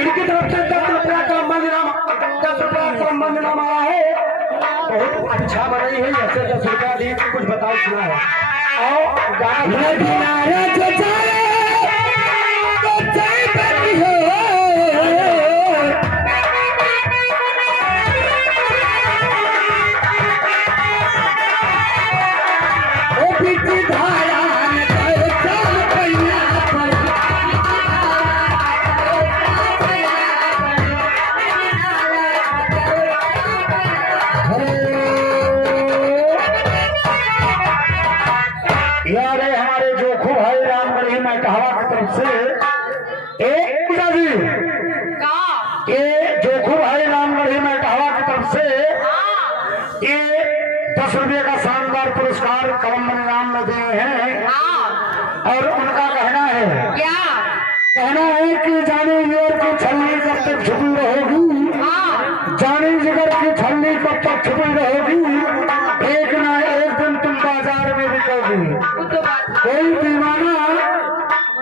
इनकी तरफ से 10 रुपया का मंजनामा आया है। बहुत अच्छा बनाई है, ऐसे 10 रुपया दी। कुछ बताओ सुना है और यार हमारे जोखू भाई रामगढ़ी में कहावा की तरफ से एक ये जोखू भाई रामगढ़ी में कहावा की तरफ से ये 10 रुपये का शानदार पुरस्कार कलम राम में दिए हैं। और उनका कहना है कि जाने जिगर की छलनी कब तक छुपी रहेगी, जाने जिगर की छलनी कब तक छुपी रहेगी, एक ना एक दिन तुम बाजार में बिकोगी। कोई दीवाना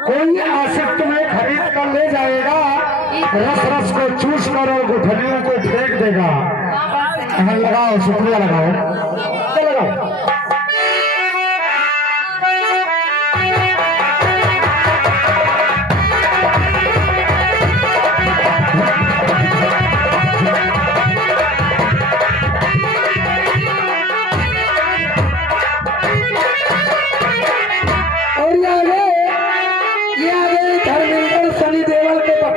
कोई आशिक तुम्हें खरीद कर ले जाएगा, रस रस को चूस कर और गुठलियों को फेंक देगा। लगाओ, शुक्रिया लगाओ।